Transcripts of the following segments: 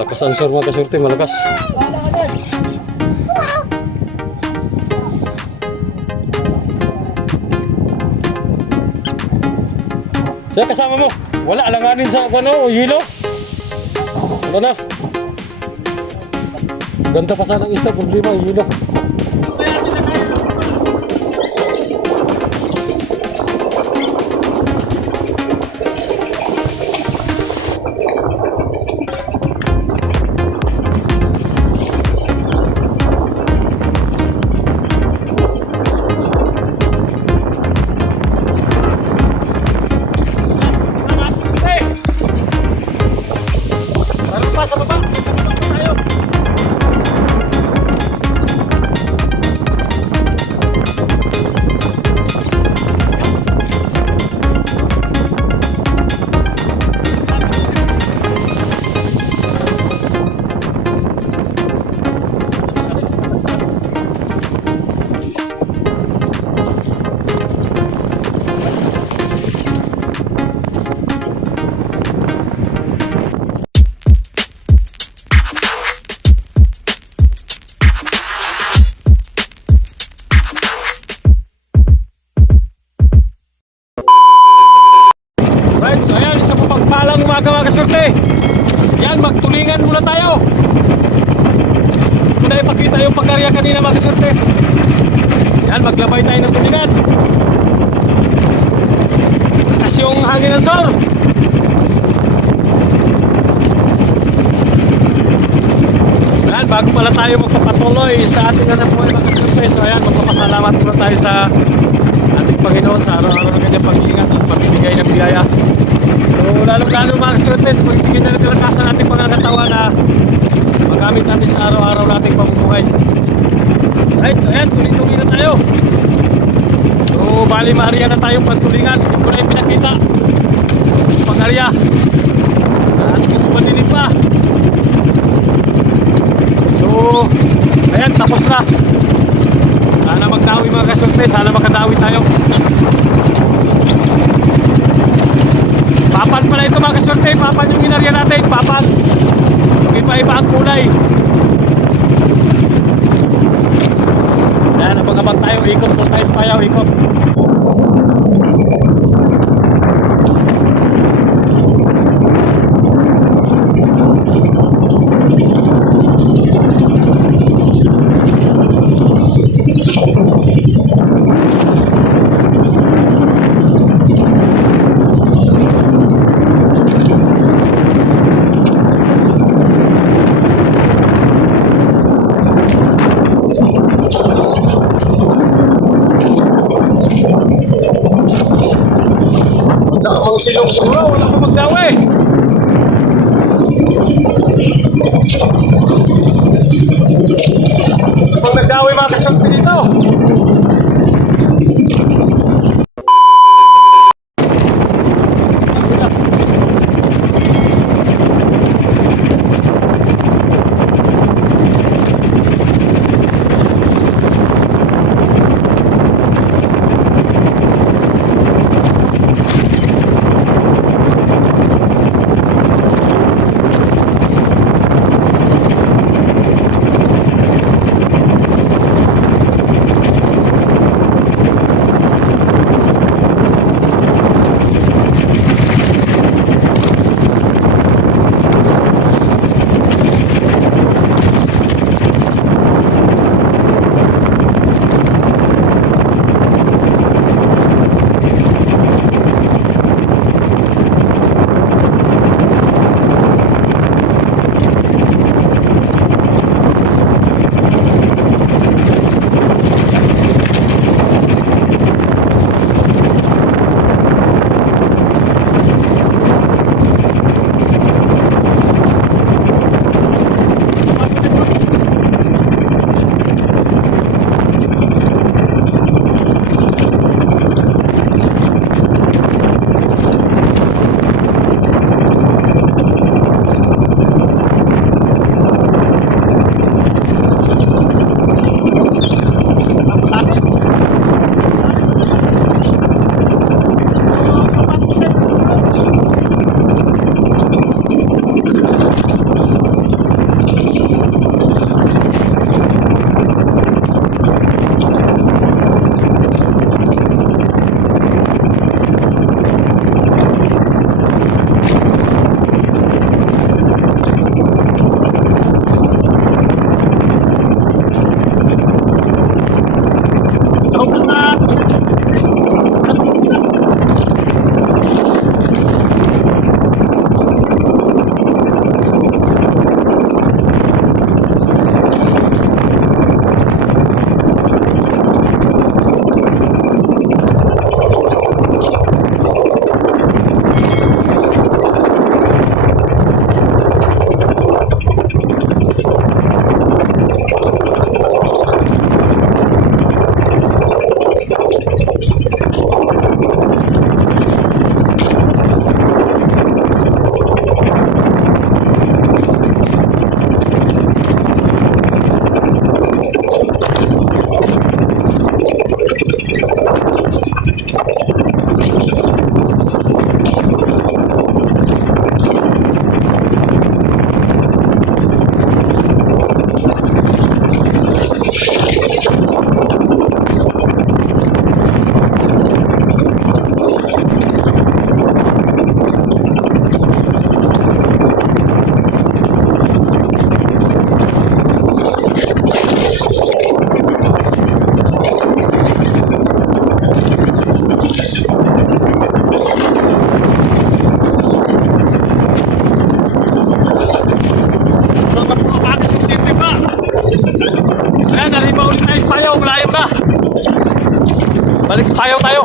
Malakas ang sir mga kasurte, malakas. Sir, kasama mo. Wala, alanganin sa ano, hilo. Wala na. Ganda pa sana ng isda, problema, hilo. Sa baba, tayo. So ayan, isa pagpalang umaga mga kasurte. Yan, magtulingan muna tayo. Ito na ipakita yung pagkarya kanina mga kasurte. Yan, maglabay tayo ng tulingan. Kasi yung hangin ng sor. Yan, bago pala tayo magpapatuloy sa ating hanap buhay mga kasurte. So ayan, magpapasalamat muna tayo sa ating Panginoon sa araw-araw ng kanyang pag-iingat at pagbibigay ng biyaya. So lalong-lalo mga kasurte, sa pagbibigay na ng kalakasan nating mga katawan na magamit natin sa araw-araw nating pamumuhay. Right, so ayan, tuloy-tuloy na tayo. So bali-maharya na tayong pagtulingan. Hindi ko na yung pinakita yung pag-arya at yung paninig pa. So ayan, tapos na. Sana magdawi mga kasurte, sana makadawi tayo. Papan pala ito mga kasurte, papan yung minarya natin, papan. Yung iba-iba ang kulay. Ayan, abang-abang tayo, ikot po tayo sa payaw, ikot. Silong siguro, wala pa magdawi. Pag nagdawi mga kasurte dito. Balik sa payaw tayo.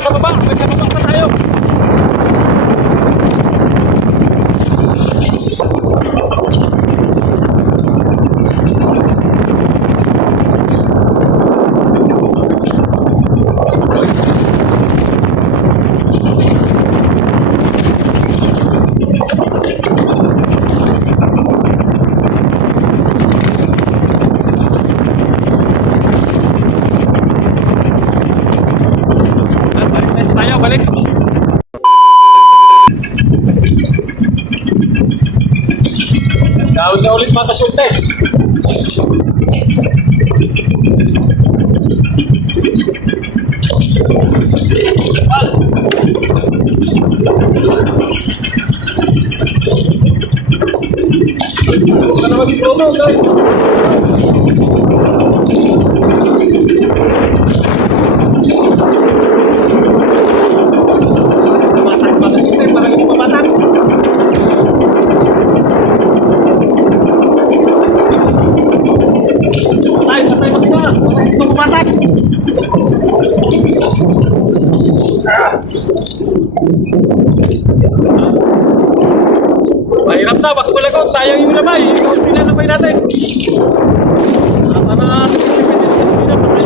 Sa baba, sa baba pa tayo. Balik. Daon na ulit mga kasyute. Ano naman si Promo, guys? Pamatang, mga kasyute, para yung pamatang. Mahirap na, baka malagot. Sayang yung labay. Kunti na labay natin. Tama na. Speed na patay.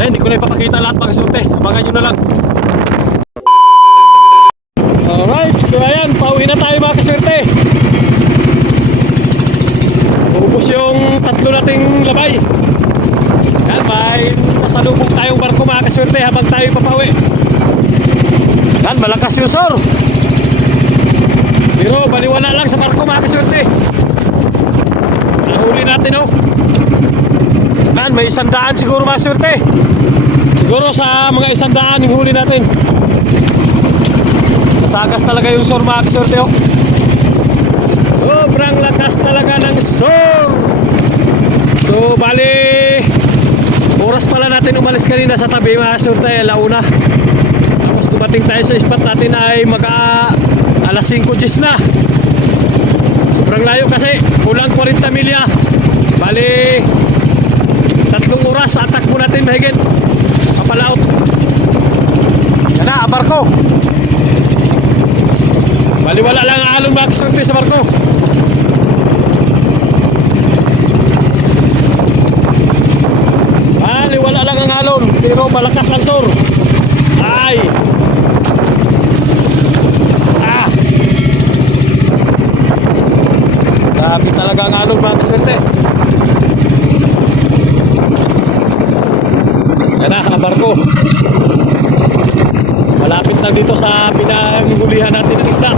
Hindi ko na ipapakita lahat mga surte. Abangan nyo na lang. Alright, so ayan, pauwi na tayo mga kasurte. Ubus yung tatlo nating labay. Yan, may nasalubong tayong barko mga kasurte habang tayo papauwi. Yan, malakas yung sor. Pero baliwala lang sa barko mga kasurte. Nahuli natin oh. Yan, may 100 siguro mga kasurte. Siguro sa mga 100 yung huli natin. Masagas talaga yung sor mga kasurte oh. Sobrang lakas talaga ng sor. So bali oras pala natin umalis kanina sa tabi mga kasurte, alauna. Tapos dumating tayo sa spot natin ay alas 5:10 na. Sobrang layo kasi kulang 40 milya. Bali 3 oras sa atak po natin mahigit. Kapalaot. Yan na, barko. Bali wala lang alon mga kasurte sa barko. Bali wala lang ang alon, pero malakas ang sor. Ay. Grabe talaga ang alon mga kasurte. Yan na, ang barko. Malapit lang dito sa pinanghulihan natin ng isda.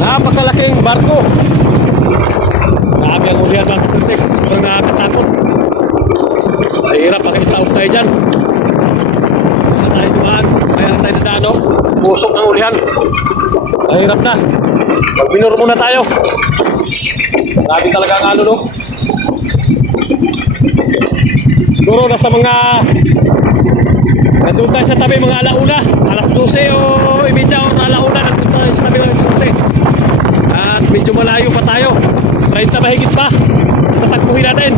Napakalaking barko. Grabe ang hulihan mga kasurte. Sobrang nakakatakot. Mahirap makitaog tayo dyan. Kaya tayo dumaan. Kaya tayo nadaan o. Pusok ang hulihan. Mahirap na. Magbinur muna tayo. Grabe talaga ang ano no. Siguro nasa mga nandun tayo sa tabi mga alauna, alas 12 o imidya o alauna nandun tayo sa tabi ng surte. At medyo malayo pa tayo, 30 mahigit pa itatagpuhin natin.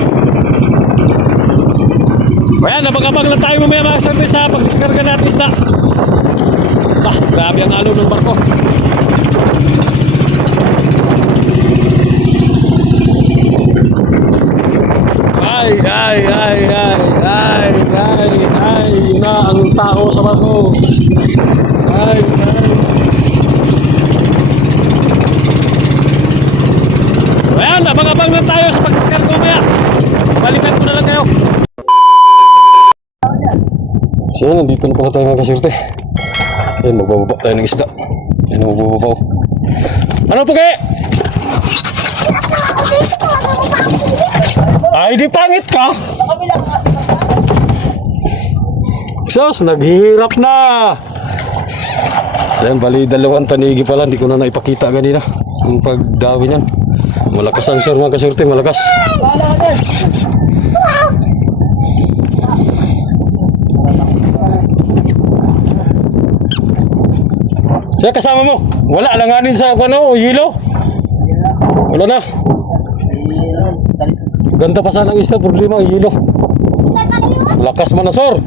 So ayan, abang-abang lang tayo mamaya mga surte sa pagdiskarga natin isda. Grabe ang alon ng barko. Ay. Yun na ang tao sa bato. Ay. So ayan, abang-abang lang tayo sa pag-discard ko kaya. Balikan ko na lang kayo. So yan, nandito na pala tayo mga kasirte. Ayan, magbababa tayo ng isda. Ayan, magbababa. Ano po kaya? Ay, di pangit ka. Sos, naghihirap na. So yan, bali dalawang tanigi pala. Hindi ko na naipakita kanina yung pagdawi niyan. Malakas ang sir mga kasurte, malakas. Siya kasama mo. Wala alanganin sa ano, hilo. Wala na. Ganda pa sana ang isda, problema ang hilo. Lakas man na sir.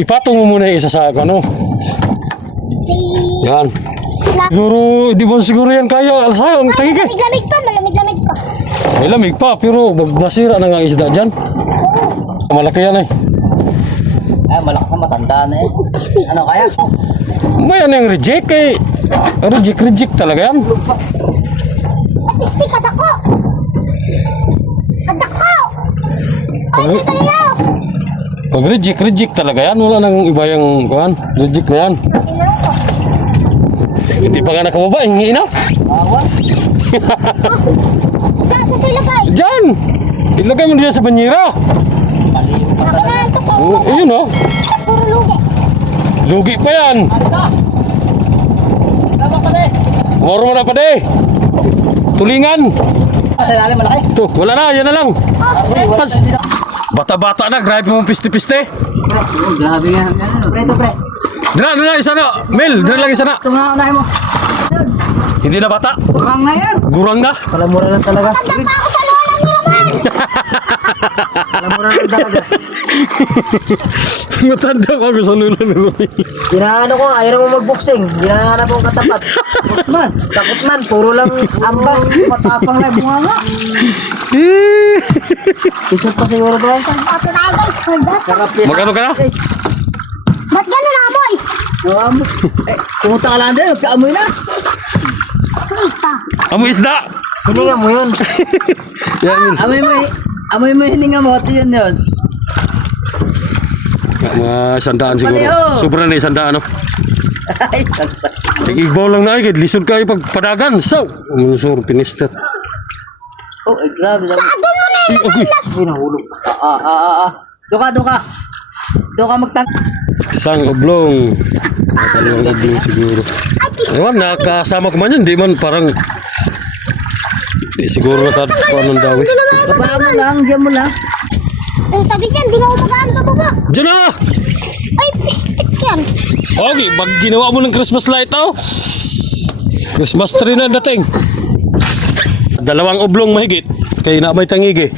Ipatong mo muna yung isa sa ano. Yan. Siguro, di mo siguro yan kaya. Alsa, ang tangig eh. Malamig pa, malamig pa. May lamig pa, pero masira na nga isda dyan. Malaki yan eh. Ay, malakas na matanda na eh. Ano kaya? May ano yung reject eh. Reject talaga yan. Pisti, kadako! Kadako! Ay, tayo! Pag reject talaga yan. Wala nang iba yung kuhan. Reject na yan. Tinanong ko. Hindi pa nga nakababa, hingi na. Awa. Saan ito ilagay? Diyan! Ilagay mo diyan sa banyera. Maliw pa talaga. Nakinantok ko. Oh, ayun oh. Puro lugi. Lugi pa yan. Tama pa na eh. Moro mo na pa de. Tulingan. Sa ilalim malaki. To, wala na, yan na lang. Oh, Pas. Bata-bata na, grabe mo piste-piste. Oh, grabe nga. Pre, ito pre. Dira isa na. Mel, dira lang isa na. Ito nga, unahin mo. Hindi na bata. Kurang na yan. Gurang na. Palamura lang talaga. tanda pa ako sa lola ni Roman. Palamura lang talaga. Matanda ko ako sa lula ni Romy. Ginaano ko, ayaw mo mag-boxing. Ginahanap ko katapat. Takot man. Puro lang ambang. Matapang na bunga nga. Isot pa siguro ba? Salbato na guys, salbato. Magkano ka na? Ba't gano'n na amoy? Amo. Pumunta ka lang din. Magkaamoy na. Kita. Amo isda. Hininga mo yun. Yan. Amoy mo hininga mo. Ito yun yun. Mga sandaan siguro. Pareho. Sobra na yung sandaan, no? Ay, Igbaw lang na ay, lisod kayo pag padagan. So, umusor, pinistet. oh, ay grabe. Doon mo na Uy, Uy, nahulog. Doon ka. Doon ka magtang... sang oblong. Dalawang oblong siguro. Ewan, nakasama ko man yun. Di man parang... Di siguro nakatuan ng dawi. Babaan mo lang, diyan mo lang. Eh, tabi dyan, di mo umagaan sa baba. Diyan na! Ay, pistik yan. Okay, pag ginawa mo ng Christmas light, oh. Christmas tree na dating. Dalawang oblong mahigit. Kaya na may tangigi.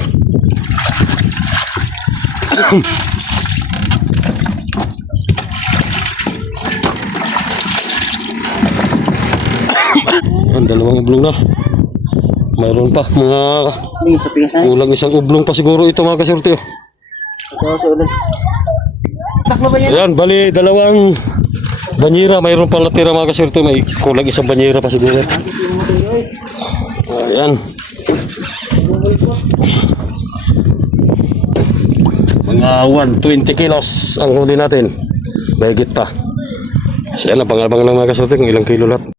Ang dalawang oblong na. Mayroon pa mga Hindi, sa pingasan. kulang isang oblong pa siguro ito mga kasurti. Oh. Ito sa ulan. Taklo ba yan? Ayan, bali dalawang banyera. Mayroon pang natira mga kasurti. May kulang isang banyera pa siguro. Ayan. Mga 120 kilos ang huli natin. Mahigit pa. Kasi yan, abang-abang lang mga kasurti kung ilang kilo lahat.